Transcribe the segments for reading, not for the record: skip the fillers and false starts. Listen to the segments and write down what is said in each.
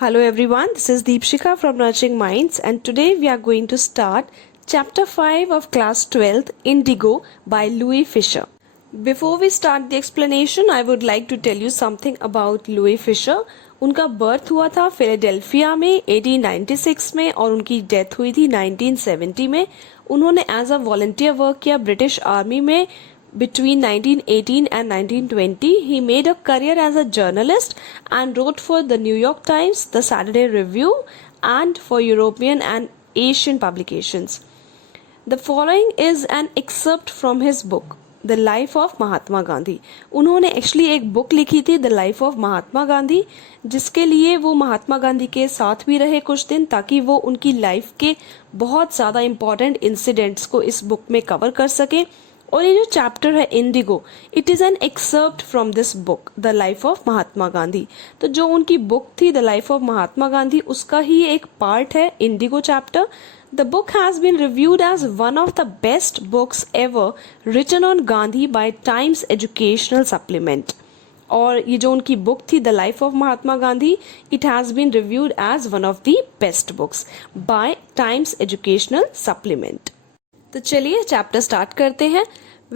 Hello everyone, this is Deepshika from Nurturing Minds and today we are going to start chapter 5 of class 12th Indigo by Louis Fisher. Before we start the explanation, I would like to tell you something about Louis Fisher. उनका birth हुआ था Philadelphia में 1896 में और उनकी death हुई थी 1970 में. उन्होंने एज अ वॉलंटियर वर्क किया ब्रिटिश आर्मी में. Between 1918 and 1920, he made a career as a journalist and wrote for the New York Times, the Saturday Review, and for European and Asian publications. The following is an excerpt from his book, The Life of Mahatma Gandhi. उन्होंने actually एक book लिखी थी the life of Mahatma Gandhi, जिसके लिए वो महात्मा गांधी के साथ भी रहे कुछ दिन ताकि वो उनकी लाइफ के बहुत ज़्यादा इम्पॉर्टेंट इंसिडेंट्स को इस बुक में कवर कर सके. और ये जो चैप्टर है Indigo, it is an excerpt from this book the life of Mahatma Gandhi. तो जो उनकी बुक थी the life of Mahatma Gandhi, उसका ही एक पार्ट है Indigo chapter. The book has been reviewed as one of the best books ever written on Gandhi by Times Educational Supplement. और ये जो उनकी बुक थी the life of Mahatma Gandhi, it has been reviewed as one of the best books by Times Educational Supplement. तो चलिए chapter start करते हैं.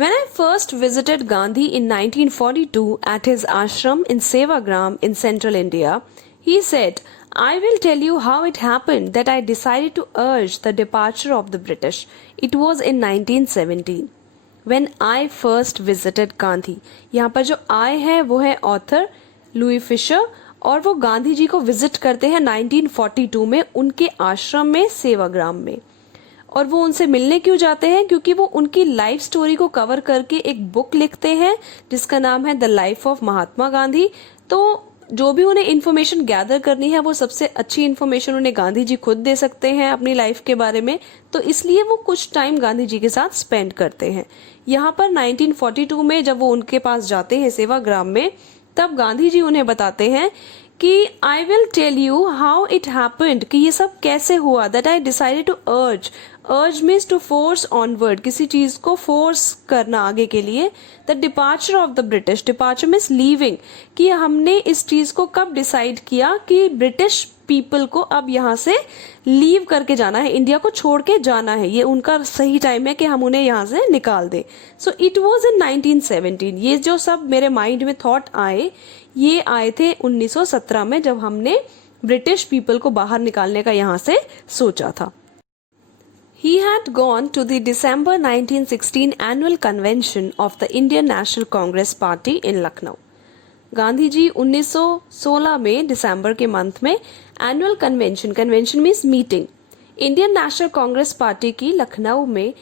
When I first visited Gandhi in 1942 at his ashram in Sevagram in central India, he said, I will tell you how it happened that I decided to urge the departure of the British. It was in 1917. When I first visited Gandhi. यहाँ पर जो I है वो है author Louis Fischer और वो गांधी जी को visit करते हैं 1942 में उनके आश्रम में सेवाग्राम में. और वो उनसे मिलने क्यों जाते हैं? क्योंकि वो उनकी लाइफ स्टोरी को कवर करके एक बुक लिखते हैं जिसका नाम है the life of Mahatma Gandhi. तो जो भी उन्हें इन्फॉर्मेशन गैदर करनी है वो सबसे अच्छी इन्फॉर्मेशन उन्हें गांधी जी खुद दे सकते हैं अपनी लाइफ के बारे में. तो इसलिए वो कुछ टाइम गांधी जी के साथ स्पेंड करते हैं. यहाँ पर 1942 में जब वो उनके पास जाते हैं सेवाग्राम में, तब गांधी जी उन्हें बताते हैं कि I will tell you how it happened, कि ये सब कैसे हुआ. That I decided to urge means to force onward, किसी चीज को फोर्स करना आगे के लिए. The departure of the British, departure means leaving, कि हमने इस चीज को कब डिसाइड किया कि ब्रिटिश पीपल को अब यहाँ से लीव करके जाना है, इंडिया को छोड़ के जाना है. ये उनका सही टाइम है कि हम उन्हें यहाँ से निकाल दें. सो इट वॉज इन 1917. ये जो सब मेरे माइंड में थॉट आए, ये आए थे 1917 में जब हमने ब्रिटिश पीपल को बाहर निकालने का यहाँ से सोचा था. He had gone to the December 1916 annual convention of the Indian National Congress Party in Lucknow. Gandhi ji 1916 में दिसंबर के मंथ में annual convention means meeting, Indian national Congress party की लखनऊ में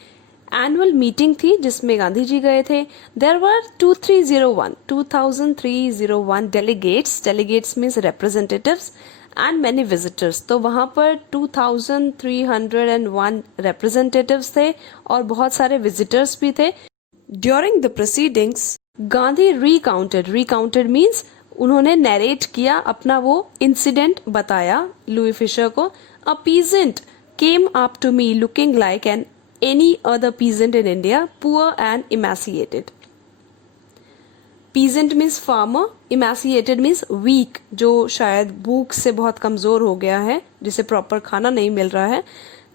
एनुअल मीटिंग थी जिसमें गांधी जी गए थे. There were 2301 delegates means representatives and many visitors. तो वहां पर 2301 रिप्रेजेंटेटिव्स थे और बहुत सारे विजिटर्स भी थे. During the proceedings Gandhi recounted means उन्होंने नरेट किया, अपना वो इंसिडेंट बताया लुई फिशर को. A peasant came up to me looking like an any other peasant in India, poor and emaciated. Peasant means farmer, emaciated means weak, जो शायद भूख से बहुत कमजोर हो गया है, जिसे प्रॉपर खाना नहीं मिल रहा है.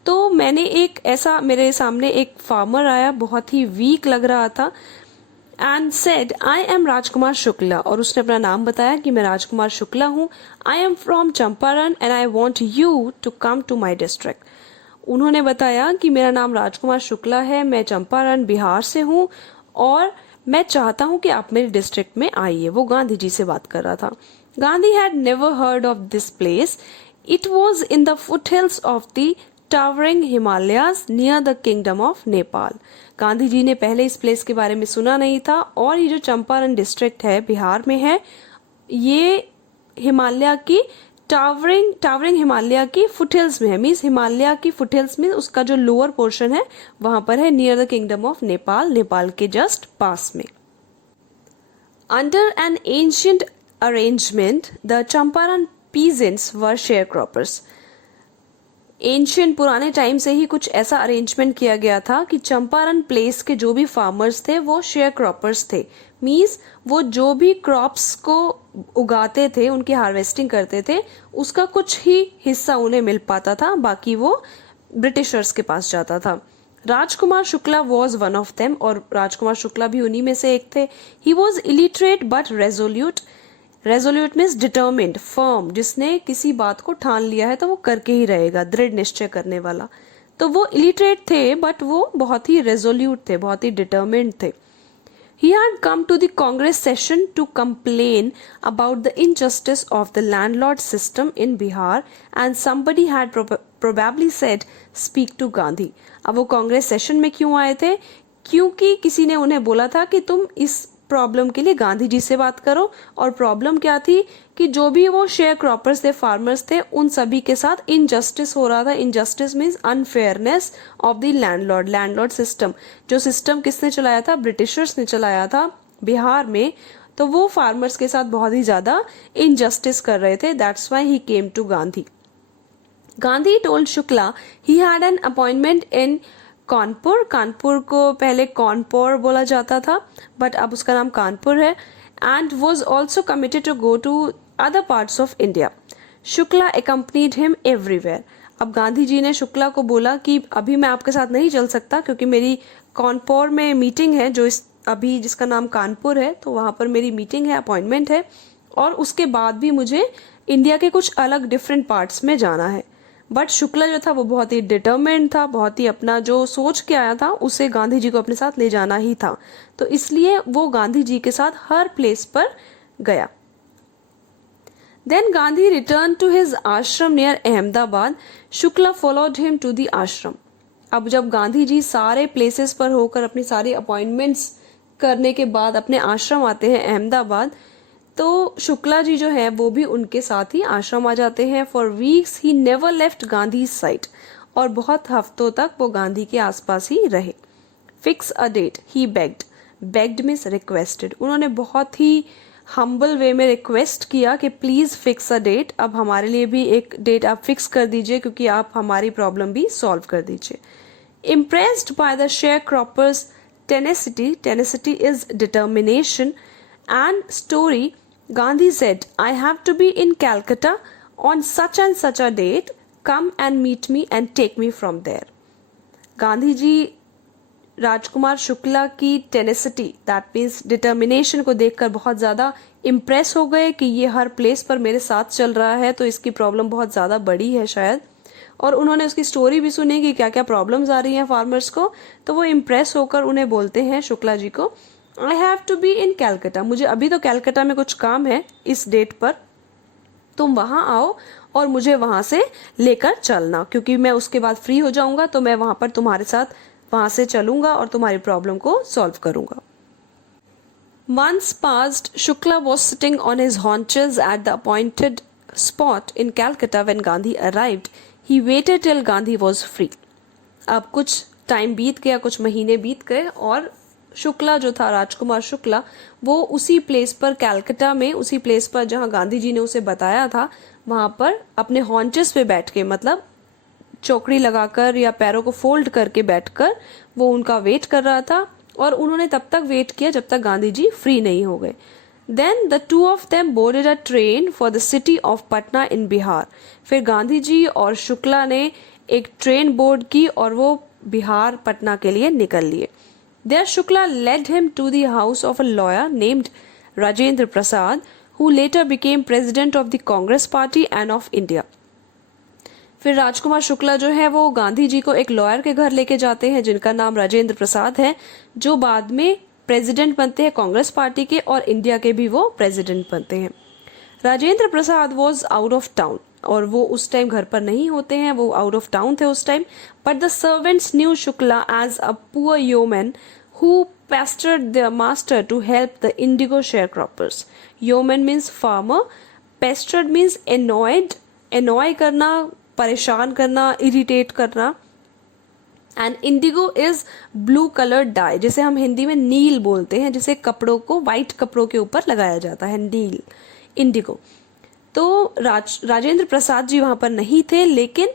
तो मैंने एक ऐसा, मेरे सामने एक फार्मर आया, बहुत ही वीक लग रहा था. And said I am Rajkumar Shukla, और उसने अपना नाम बताया कि मैं राजकुमार शुक्ला हूँ. I am from Champaran and I want you to come to my district. उन्होंने बताया कि मेरा नाम राजकुमार शुक्ला है, मैं चंपारण बिहार से हूँ और मैं चाहता हूँ कि आप मेरे डिस्ट्रिक्ट में आइए. वो गांधी जी से बात कर रहा था. Gandhi had never heard of this place. It was in the foothills of the towering Himalayas near the kingdom of Nepal. Gandhi ji ने पहले इस प्लेस के बारे में सुना नहीं था और ये जो चंपारण डिस्ट्रिक्ट है बिहार में है, ये हिमालय की टावरिंग हिमालय की फुटहिल्स में है. मीन्स हिमालय की फुटहिल्स में उसका जो लोअर पोर्शन है वहां पर है, near the kingdom of Nepal, Nepal के जस्ट पास में. Under an ancient arrangement the Champaran peasants were share croppers. Ancient पुराने टाइम से ही कुछ ऐसा अरेंजमेंट किया गया था कि चंपारण प्लेस के जो भी फार्मर्स थे वो शेयर क्रॉपर्स थे. मीन्स वो जो भी क्रॉप्स को उगाते थे, उनकी हार्वेस्टिंग करते थे, उसका कुछ ही हिस्सा उन्हें मिल पाता था, बाकी वो ब्रिटिशर्स के पास जाता था। Rajkumar Shukla was one of them, और राजकुमार शुक्ला भी उन्हीं में से एक थे। He was illiterate but resolute. Resolute means determined, firm, जिसने किसी बात को ठान लिया है तो वो करके ही रहेगा, दृढ़ निश्चय करने वाला। तो वो इलिटरेट थे बट वो बहुत ही रेजोल्यूट थे, बहुत ही डिटर्मिन्ड थे। He had come to the Congress session to complain about the injustice of the landlord system in Bihar, and somebody had probably said, "Speak to Gandhi." अब वो कांग्रेस सेशन में क्यों आए थे? क्योंकि किसी ने उन्हें बोला था कि तुम इस प्रॉब्लम के लिए गांधी जी से बात करो। और प्रॉब्लम क्या थी कि जो भी वो शेयर क्रॉपर्स थे, फार्मर्स थे, उन सभी के साथ इनजस्टिस हो रहा था। Injustice means unfairness of the landlord system. जो सिस्टम किसने चलाया था? ब्रिटिशर्स ने चलाया था बिहार में। तो वो फार्मर्स के साथ बहुत ही ज्यादा इनजस्टिस कर रहे थे। That's why he came to Gandhi. Gandhi told Shukla he had an appointment in Kanpur. Kanpur को पहले कानपुर बोला जाता था, बट अब उसका नाम कानपुर है। And was also committed to go to other parts of India. Shukla accompanied him everywhere. अब गांधी जी ने शुक्ला को बोला कि अभी मैं आपके साथ नहीं चल सकता क्योंकि मेरी कानपुर में मीटिंग है, जो अभी जिसका नाम कानपुर है, तो वहां पर मेरी मीटिंग है, अपॉइंटमेंट है, और उसके बाद भी मुझे इंडिया के कुछ अलग डिफरेंट पार्ट्स में जाना है। बट शुक्ला जो था वो बहुत ही डिटर्मिन्ड था, बहुत ही अपना जो सोच के आया था उसे गांधी जी को अपने साथ ले जाना ही था। तो इसलिए वो गांधी जी के साथ हर प्लेस पर गया। Then Gandhi return to his ashram near Ahmedabad. Shukla followed him to the ashram. अब जब गांधी जी सारे प्लेसेस पर होकर अपनी सारी अपॉइंटमेंट्स करने के बाद अपने आश्रम आते हैं अहमदाबाद, तो शुक्ला जी जो है वो भी उनके साथ ही आश्रम आ जाते हैं। For weeks he never left Gandhi site. और बहुत हफ्तों तक वो गांधी के आसपास ही रहे। Fix a date he bagged. Bagged means requested. उन्होंने बहुत ही हम्बल वे में रिक्वेस्ट किया कि प्लीज फिक्स अ डेट, अब हमारे लिए भी एक डेट आप फिक्स कर दीजिए क्योंकि आप हमारी प्रॉब्लम भी सॉल्व कर दीजिए। Impressed by the share croppers tenacity, tenacity is determination, and story, Gandhi said, "I have to be in Calcutta on such and such a date. Come and meet me and take me from there." Gandhi ji Rajkumar Shukla की tenacity, that means determination को देखकर बहुत ज्यादा impress हो गए कि ये हर place पर मेरे साथ चल रहा है, तो इसकी प्रॉब्लम बहुत ज्यादा बड़ी है शायद। और उन्होंने उसकी स्टोरी भी सुनी कि क्या क्या प्रॉब्लम्स आ रही हैं फार्मर्स को। तो वो इम्प्रेस होकर उन्हें बोलते हैं, शुक्ला जी को, I have to be in Calcutta. मुझे अभी तो कैलकाटा में कुछ काम है इस डेट पर, तुम वहां आओ और मुझे वहां से लेकर चलना, क्योंकि मैं उसके बाद फ्री हो जाऊंगा तो मैं वहां पर तुम्हारे साथ वहां से चलूंगा और तुम्हारी प्रॉब्लम को सॉल्व करूंगा। Months passed. Shukla was sitting on his haunches at the appointed spot in Calcutta when Gandhi arrived. He waited till Gandhi was free. अब कुछ टाइम बीत गया, कुछ महीने बीत गए, और शुक्ला जो था, राजकुमार शुक्ला, वो उसी प्लेस पर कैलकाटा में, उसी प्लेस पर जहां गांधी जी ने उसे बताया था, वहां पर अपने हॉन्चेस पे बैठ के, मतलब चौकड़ी लगाकर या पैरों को फोल्ड करके बैठकर वो उनका वेट कर रहा था। और उन्होंने तब तक वेट किया जब तक गांधी जी फ्री नहीं हो गए। Then the two of them boarded a train for the city of Patna in Bihar. फिर गांधी जी और शुक्ला ने एक ट्रेन बोर्ड की और वो बिहार, पटना के लिए निकल लिए। There Shukla led him to the house of a lawyer named Rajendra Prasad, who later became president of the Congress Party and of India. फिर राजकुमार शुक्ला जो है वो गांधी जी को एक लॉयर के घर लेके जाते हैं जिनका नाम राजेंद्र प्रसाद है, जो बाद में प्रेसिडेंट बनते हैं कांग्रेस पार्टी के, और इंडिया के भी वो प्रेसिडेंट बनते हैं। Rajendra Prasad was out of town, और वो उस टाइम घर पर नहीं होते हैं, वो आउट ऑफ टाउन थे उस time. But the servants knew Shukla as a poor yeoman who pestered their master to help the indigo sharecroppers. Yeoman means farmer, pestered means annoyed, annoy करना, परेशान करना, irritate करना। And indigo is blue colored dye, जिसे हम हिंदी में नील बोलते हैं, जिसे कपड़ों को, व्हाइट कपड़ों के ऊपर लगाया जाता है, नील, इंडिगो। तो राजेंद्र प्रसाद जी वहां पर नहीं थे, लेकिन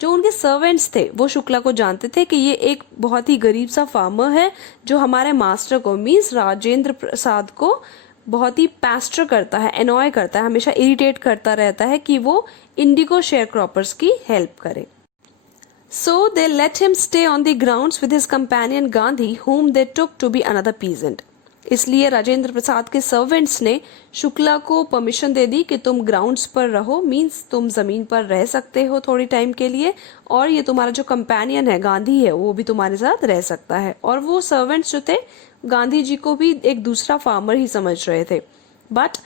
जो उनके सर्वेंट्स थे वो शुक्ला को जानते थे कि ये एक बहुत ही गरीब सा फार्मर है जो हमारे मास्टर को, मीन्स राजेंद्र प्रसाद को, बहुत ही पैस्टर करता है, एनॉय करता है, हमेशा इरिटेट करता रहता है कि वो इंडिगो शेयर क्रॉपर्स की हेल्प करे. So they let him stay on the grounds with his companion Gandhi, whom they took to be another peasant. इसलिए राजेंद्र प्रसाद के सर्वेंट्स ने शुक्ला को परमिशन दे दी कि तुम ग्राउंड्स पर रहो, मींस तुम जमीन पर रह सकते हो थोड़ी टाइम के लिए, और ये तुम्हारा जो कंपेनियन है गांधी है वो भी तुम्हारे साथ रह सकता है. और वो सर्वेंट्स जो थे गांधी जी को भी एक दूसरा फार्मर ही समझ रहे थे. But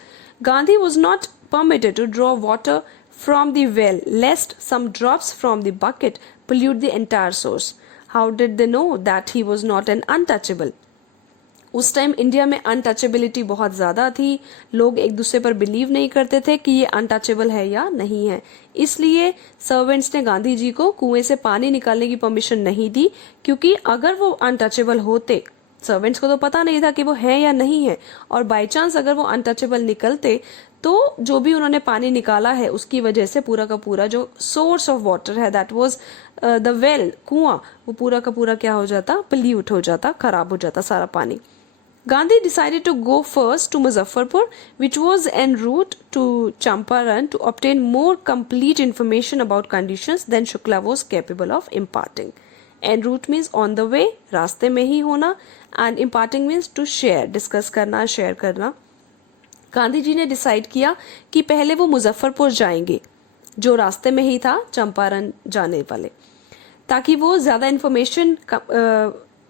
Gandhi was not permitted to draw water from the well lest some drops from the bucket pollute the entire source. How did they know that he was not an untouchable? उस time India में untouchability बहुत ज़्यादा थी. लोग एक दूसरे पर believe नहीं करते थे कि ये अनटचेबल है या नहीं है. इसलिए सर्वेंट्स ने गांधी जी को कुएं से पानी निकालने की परमिशन नहीं दी, क्योंकि अगर वो अनटचेबल होते, सर्वेंट्स को तो पता नहीं था कि वो है या नहीं है, और बाय चांस अगर वो अनटचेबल निकलते तो जो भी उन्होंने पानी निकाला है उसकी वजह से पूरा का पूरा जो सोर्स ऑफ वाटर है, दैट वाज द वेल, कुआं, वो पूरा का पूरा क्या हो जाता, पोल्यूट हो जाता, खराब हो जाता सारा पानी. Gandhi decided to go first to Muzaffarpur, which was en route to Champaran, to obtain more complete information about conditions than Shukla was capable of imparting. En route means on the way, रास्ते में ही होना, and imparting means to share, discuss करना, share करना. गांधी जी ने decide किया कि पहले वो मुजफ्फरपुर जाएंगे, जो रास्ते में ही था चंपारण जाने वाले, ताकि वो ज्यादा इन्फॉर्मेशन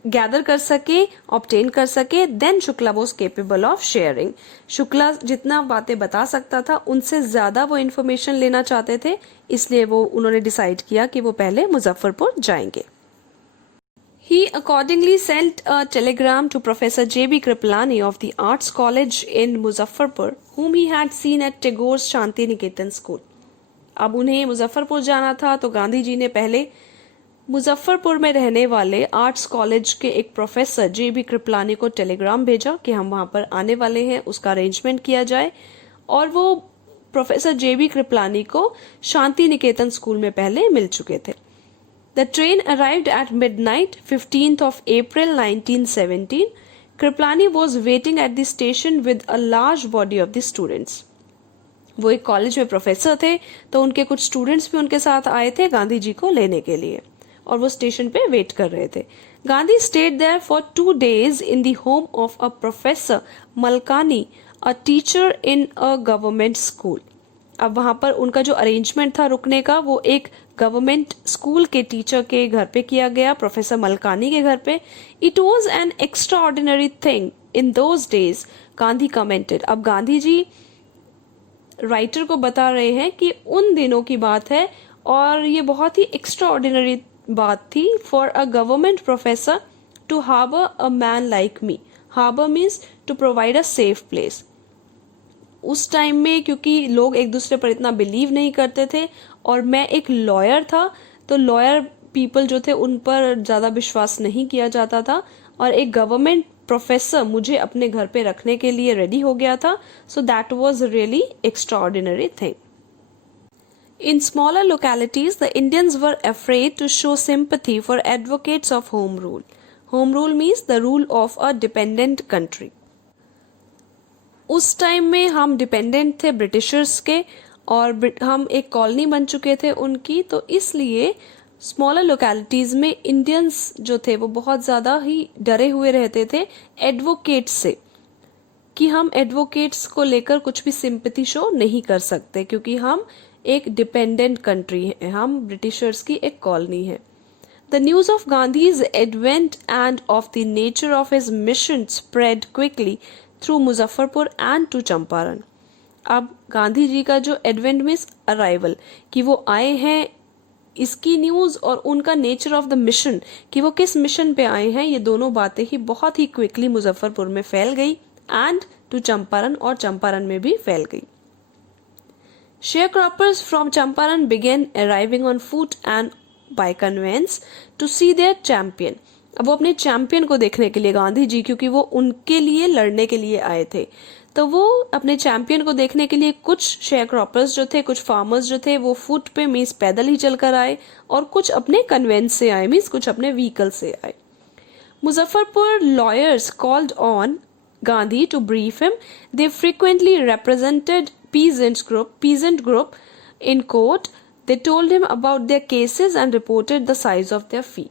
गैदर कर सके, ऑब्टेन कर सके. Then Shukla was capable of sharing. Shukla जितना बातें बता सकता था उनसे ज्यादा वो इन्फॉर्मेशन लेना चाहते थे, इसलिए वो उन्होंने डिसाइड किया कि वो पहले मुजफ्फरपुर जाएंगे. He accordingly sent a telegram to Professor J.B. Kripalani of the Arts College in Muzaffarpur, whom he had seen at Tagore's Shanti Niketan School. अब उन्हें मुजफ्फरपुर जाना था, तो गांधी जी ने पहले मुजफ्फरपुर में रहने वाले आर्ट्स कॉलेज के एक प्रोफेसर J.B. कृपलानी को टेलीग्राम भेजा कि हम वहां पर आने वाले हैं, उसका अरेंजमेंट किया जाए. और वो प्रोफेसर J.B. कृपलानी को शांति निकेतन स्कूल में पहले मिल चुके थे. The train arrived at midnight, 15th of April 1917. Kripalani was waiting at the station with a large body of the students. वो एक कॉलेज में प्रोफेसर थे, तो उनके कुछ स्टूडेंट्स भी उनके साथ आए थे गांधी जी को लेने के लिए, और वो स्टेशन पे वेट कर रहे थे. Gandhi stayed there for 2 days in the home of a professor Malkani, a teacher in a government school. अब वहां पर उनका जो अरेंजमेंट था रुकने का, वो एक गवर्नमेंट स्कूल के टीचर के घर पे किया गया, प्रोफेसर मलकानी के घर पे. It was an extra ordinary thing in those days, Gandhi commented. अब गांधी जी राइटर को बता रहे हैं कि उन दिनों की बात है, और ये बहुत ही एक्स्ट्रा ऑर्डिनरी बात थी for a government professor to harbour a man like me. Harbour means to provide a safe place. उस टाइम में क्योंकि लोग एक दूसरे पर इतना बिलीव नहीं करते थे, और मैं एक लॉयर था, तो लॉयर पीपल जो थे उन पर ज्यादा विश्वास नहीं किया जाता था, और एक गवर्नमेंट प्रोफेसर मुझे अपने घर पे रखने के लिए रेडी हो गया था. So that was really extra ordinary thing. In smaller localities, the Indians were afraid to show sympathy for advocates of home rule. Home rule means the rule of a dependent country. उस time में हम dependent थे Britishers के, और हम एक colony बन चुके थे उनकी, तो इसलिए स्मॉलर लोकेलिटीज में इंडियंस जो थे वो बहुत ज्यादा ही डरे हुए रहते थे एडवोकेट्स से, कि हम एडवोकेट्स को लेकर कुछ भी सिंपैथी शो नहीं कर सकते, क्योंकि हम एक डिपेंडेंट कंट्री है, हम ब्रिटिशर्स की एक कॉलोनी है. The news of Gandhi's advent and of the nature of his mission spread quickly through Muzaffarpur and to Champaran. अब गांधी जी का जो एडवेंट मीन्स अराइवल, कि वो आए हैं, इसकी न्यूज, और उनका नेचर ऑफ द मिशन, कि वो किस मिशन पे आए हैं, ये दोनों बातें ही बहुत ही क्विकली मुजफ्फरपुर में फैल गई, एंड टू चंपारण, और चंपारण में भी फैल गई. Sharecroppers from Champaran began arriving on foot and by conveyance to see their champion. अब वो अपने चैंपियन को देखने के लिए, गांधी जी क्योंकि वो उनके लिए लड़ने के लिए आए थे, तो वो अपने चैंपियन को देखने के लिए कुछ शेयर क्रॉपर्स जो थे, कुछ फार्मर्स जो थे, वो फुट पे मीन्स पैदल ही चलकर आए, और कुछ अपने कन्वेंस से आए, मीन्स कुछ अपने व्हीकल से आए. Muzaffarpur lawyers called on Gandhi to brief him. They frequently represented peasant group in court. They told him about their cases and reported the size of their fee.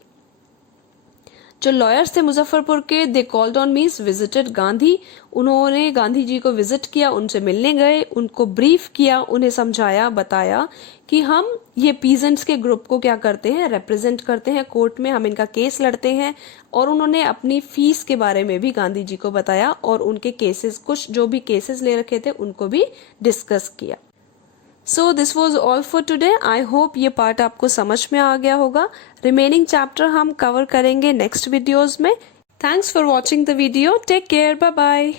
जो लॉयर्स थे मुजफ्फरपुर के, they called on me, visited Gandhi. उन्होंने गांधी जी को visit किया, उनसे मिलने गए, उनको ब्रीफ किया, उन्हें समझाया, बताया कि हम ये पीजेंट्स के ग्रुप को क्या करते हैं, रिप्रेजेंट करते हैं कोर्ट में, हम इनका केस लड़ते हैं. और उन्होंने अपनी फीस के बारे में भी गांधी जी को बताया और उनके केसेस, कुछ जो भी केसेस ले रखे थे उनको भी डिस्कस किया. So this was all for today. I hope ये पार्ट आपको समझ में आ गया होगा. रिमेनिंग चैप्टर हम कवर करेंगे नेक्स्ट वीडियोज में. Thanks for watching the video. Take care. Bye bye.